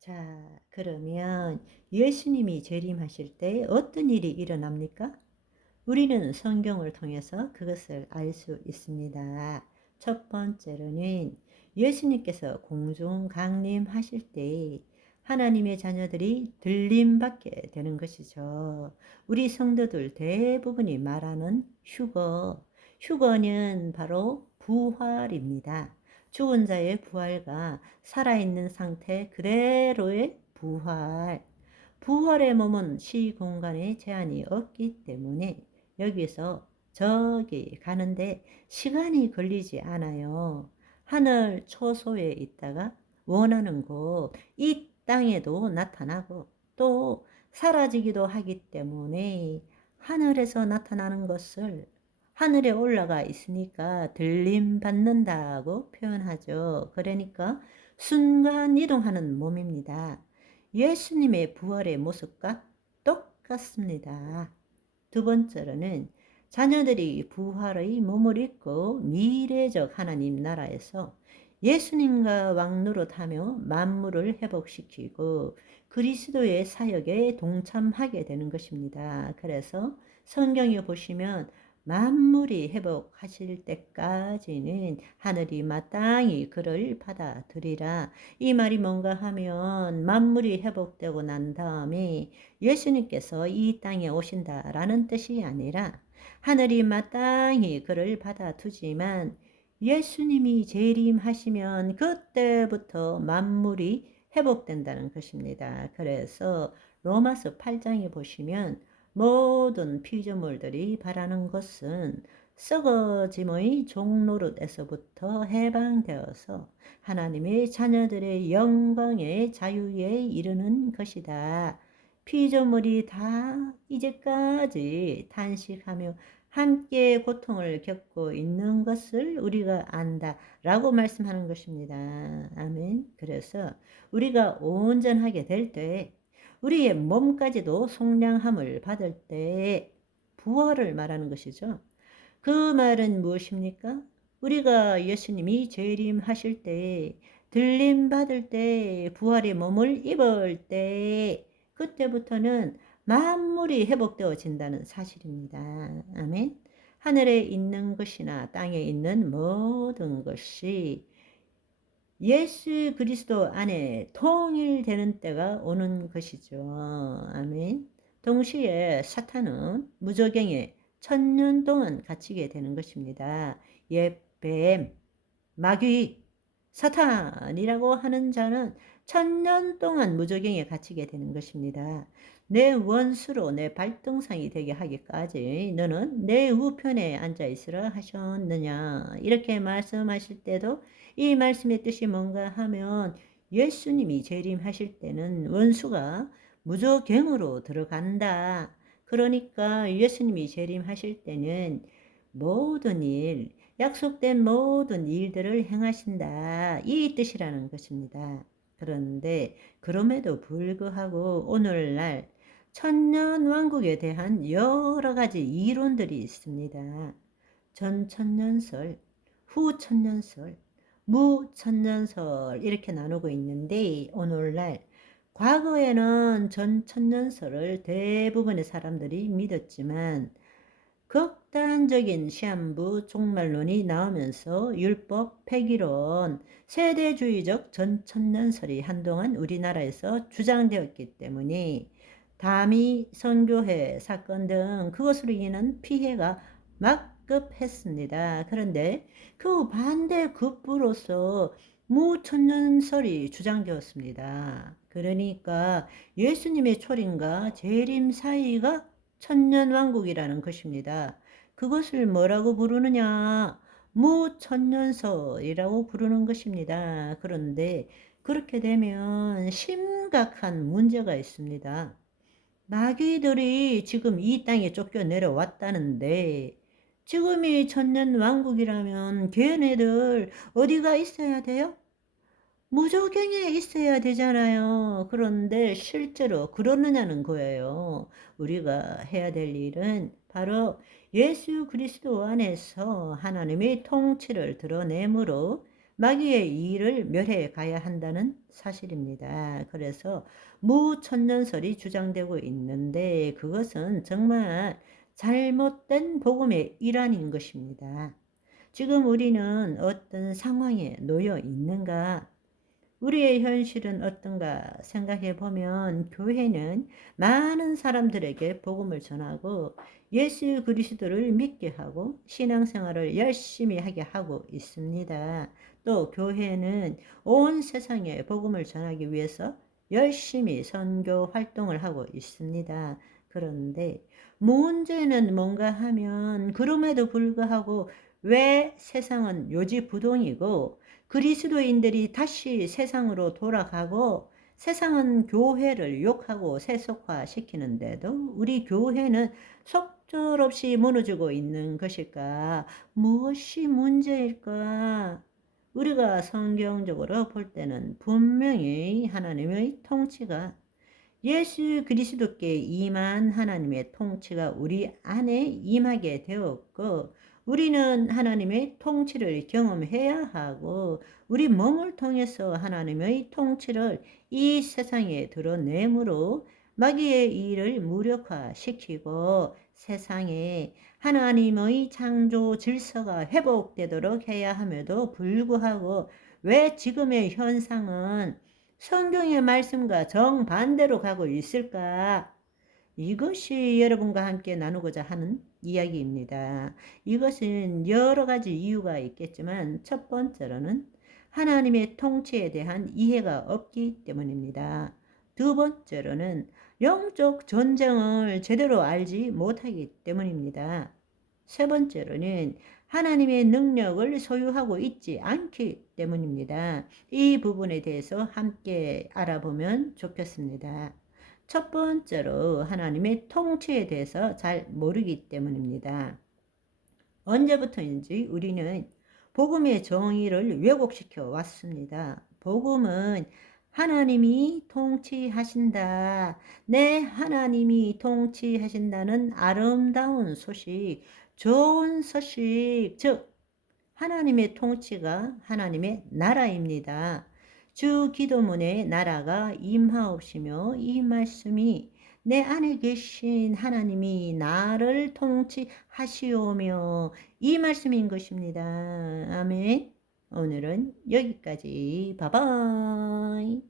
자, 그러면 예수님이 재림하실 때 어떤 일이 일어납니까? 우리는 성경을 통해서 그것을 알 수 있습니다. 첫 번째로는 예수님께서 공중 강림하실 때 하나님의 자녀들이 들림받게 되는 것이죠. 우리 성도들 대부분이 말하는 휴거는 바로 부활입니다. 죽은 자의 부활과 살아있는 상태 그대로의 부활. 부활의 몸은 시공간에 제한이 없기 때문에 여기서 저기 가는데 시간이 걸리지 않아요. 하늘 초소에 있다가 원하는 곳, 이 땅에도 나타나고 또 사라지기도 하기 때문에 하늘에서 나타나는 것을 하늘에 올라가 있으니까 들림 받는다고 표현하죠. 그러니까 순간 이동하는 몸입니다. 예수님의 부활의 모습과 똑같습니다. 두 번째로는 자녀들이 부활의 몸을 입고 미래적 하나님 나라에서 예수님과 왕노릇하며 만물을 회복시키고 그리스도의 사역에 동참하게 되는 것입니다. 그래서 성경에 보시면 만물이 회복하실 때까지는 하늘이 마땅히 그를 받아들이라. 이 말이 뭔가 하면 만물이 회복되고 난 다음에 예수님께서 이 땅에 오신다라는 뜻이 아니라 하늘이 마땅히 그를 받아두지만 예수님이 재림하시면 그때부터 만물이 회복된다는 것입니다. 그래서 로마서 8장에 보시면 모든 피조물들이 바라는 것은 썩어짐의 종노릇에서부터 해방되어서 하나님의 자녀들의 영광의 자유에 이르는 것이다. 피조물이 다 이제까지 탄식하며 함께 고통을 겪고 있는 것을 우리가 안다 라고 말씀하는 것입니다. 아멘. 그래서 우리가 온전하게 될 때 우리의 몸까지도 속량함을 받을 때 부활을 말하는 것이죠. 그 말은 무엇입니까? 우리가 예수님이 재림하실 때, 들림 받을 때, 부활의 몸을 입을 때, 그때부터는 만물이 회복되어진다는 사실입니다. 아멘. 하늘에 있는 것이나 땅에 있는 모든 것이 예수 그리스도 안에 통일되는 때가 오는 것이죠. 아멘. 동시에 사탄은 무저갱에 1000년 동안 갇히게 되는 것입니다. 옛뱀, 마귀, 사탄이라고 하는 자는 1000년 동안 무저갱에 갇히게 되는 것입니다. 내 원수로 내 발등상이 되게 하기까지 너는 내 우편에 앉아 있으라 하셨느냐. 이렇게 말씀하실 때도 이 말씀의 뜻이 뭔가 하면 예수님이 재림하실 때는 원수가 무저갱으로 들어간다. 그러니까 예수님이 재림하실 때는 모든 일, 약속된 모든 일들을 행하신다. 이 뜻이라는 것입니다. 그런데 그럼에도 불구하고 오늘날 천년왕국에 대한 여러 가지 이론들이 있습니다. 전천년설, 후천년설, 무천년설 이렇게 나누고 있는데 오늘날 과거에는 전천년설을 대부분의 사람들이 믿었지만 극단적인 시한부 종말론이 나오면서 율법 폐기론, 세대주의적 전천년설이 한동안 우리나라에서 주장되었기 때문에 다미 선교회 사건 등 그것으로 인한 피해가 막급했습니다. 그런데 그 반대급부로서 무천년설이 주장되었습니다. 그러니까 예수님의 초림과 재림 사이가 천년왕국이라는 것입니다. 그것을 뭐라고 부르느냐? 무천년설이라고 부르는 것입니다. 그런데 그렇게 되면 심각한 문제가 있습니다. 마귀들이 지금 이 땅에 쫓겨 내려왔다는데 지금이 천년왕국이라면 걔네들 어디가 있어야 돼요? 무적행에 있어야 되잖아요. 그런데 실제로 그러느냐는 거예요. 우리가 해야 될 일은 바로 예수 그리스도 안에서 하나님의 통치를 드러내므로 마귀의 일을 멸해 가야 한다는 사실입니다. 그래서 무천년설이 주장되고 있는데 그것은 정말 잘못된 복음의 일환인 것입니다. 지금 우리는 어떤 상황에 놓여 있는가? 우리의 현실은 어떤가 생각해 보면 교회는 많은 사람들에게 복음을 전하고 예수 그리스도를 믿게 하고 신앙생활을 열심히 하게 하고 있습니다. 또 교회는 온 세상에 복음을 전하기 위해서 열심히 선교 활동을 하고 있습니다. 그런데 문제는 뭔가 하면 그럼에도 불구하고 왜 세상은 요지부동이고 그리스도인들이 다시 세상으로 돌아가고 세상은 교회를 욕하고 세속화시키는데도 우리 교회는 속절없이 무너지고 있는 것일까? 무엇이 문제일까? 우리가 성경적으로 볼 때는 분명히 하나님의 통치가 예수 그리스도께 임한 하나님의 통치가 우리 안에 임하게 되었고 우리는 하나님의 통치를 경험해야 하고 우리 몸을 통해서 하나님의 통치를 이 세상에 드러내므로 마귀의 일을 무력화시키고 세상에 하나님의 창조 질서가 회복되도록 해야 함에도 불구하고 왜 지금의 현상은 성경의 말씀과 정반대로 가고 있을까? 이것이 여러분과 함께 나누고자 하는 이야기입니다. 이것은 여러 가지 이유가 있겠지만 첫 번째로는 하나님의 통치에 대한 이해가 없기 때문입니다. 두 번째로는 영적 전쟁을 제대로 알지 못하기 때문입니다. 세 번째로는 하나님의 능력을 소유하고 있지 않기 때문입니다. 이 부분에 대해서 함께 알아보면 좋겠습니다. 첫 번째로 하나님의 통치에 대해서 잘 모르기 때문입니다. 언제부터인지 우리는 복음의 정의를 왜곡시켜 왔습니다. 복음은 하나님이 통치하신다. 내 하나님이 통치하신다는 아름다운 소식, 좋은 소식, 즉 하나님의 통치가 하나님의 나라입니다. 주 기도문에 나라가 임하옵시며 이 말씀이 내 안에 계신 하나님이 나를 통치하시오며 이 말씀인 것입니다. 아멘. 오늘은 여기까지. 바이바이.